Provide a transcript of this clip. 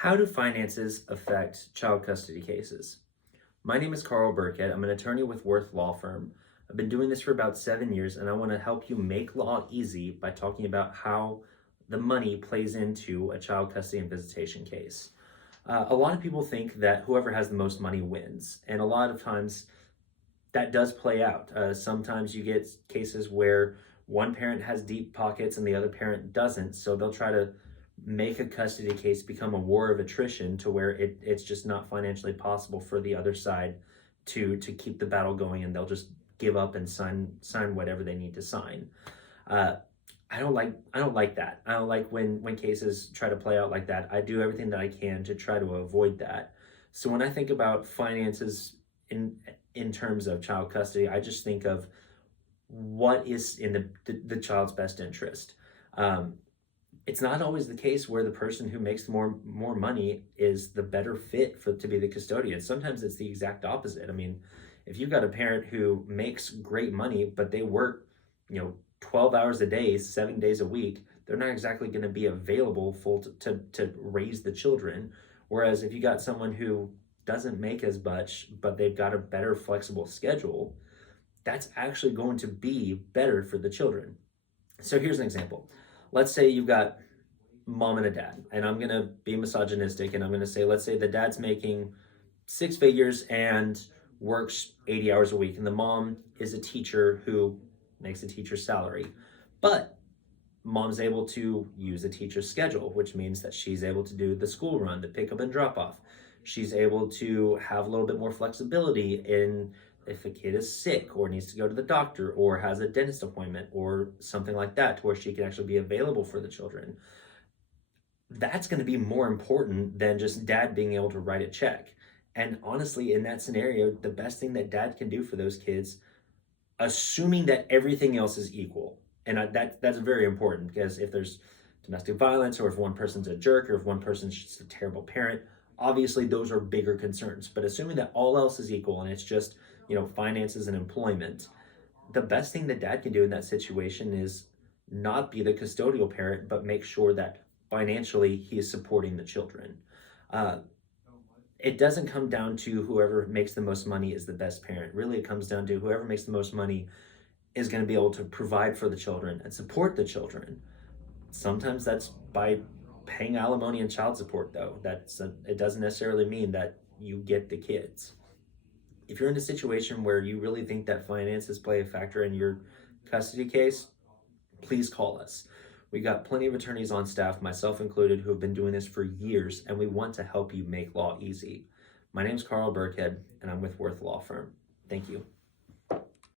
How do finances affect child custody cases? My name is Carl Burkett. I'm an attorney with Worth Law Firm. I've been doing this for about 7 years, and I want to help you make law easy by talking about how the money plays into a child custody and visitation case. A lot of people think that whoever has the most money wins, and a lot of times that does play out. Sometimes you get cases where one parent has deep pockets and the other parent doesn't, so they'll try to make a custody case become a war of attrition to where it's just not financially possible for the other side to keep the battle going, and they'll just give up and sign whatever they need to sign. Uh, I don't like that. I don't like when cases try to play out like that. I do everything that I can to try to avoid that. So when I think about finances in terms of child custody, I just think of what is in the child's best interest. Um, it's not always the case where the person who makes more money is the better fit for to be the custodian. Sometimes it's the exact opposite. I mean, if you've got a parent who makes great money, but they work, 12 hours a day, 7 days a week, they're not exactly going to be available full to raise the children. Whereas if you got someone who doesn't make as much, but they've got a better flexible schedule, that's actually going to be better for the children. So here's an example. Let's say you've got mom and a dad, and I'm going to be misogynistic and I'm going to say, let's say the dad's making six figures and works 80 hours a week, and the mom is a teacher who makes a teacher's salary. But mom's able to use a teacher's schedule, which means that she's able to do the school run, the pick up and drop off. She's able to have a little bit more flexibility in if a kid is sick or needs to go to the doctor or has a dentist appointment or something like that, to where she can actually be available for the children. That's going to be more important than just dad being able to write a check. And honestly, in that scenario, the best thing that dad can do for those kids, assuming that everything else is equal, and that's very important, because if there's domestic violence, or if one person's a jerk, or if one person's just a terrible parent, obviously those are bigger concerns. But assuming that all else is equal and it's just, finances and employment, the best thing that dad can do in that situation is not be the custodial parent, but make sure that financially he is supporting the children. Uh, it doesn't come down to whoever makes the most money is the best parent. Really, it comes down to whoever makes the most money is going to be able to provide for the children and support the children. Sometimes that's by paying alimony and child support, though. It doesn't necessarily mean that you get the kids. If you're in a situation where you really think that finances play a factor in your custody case, please call us. We got plenty of attorneys on staff, myself included, who have been doing this for years, and we want to help you make law easy. My name's Carl Burkhead, and I'm with Worth Law Firm. Thank you.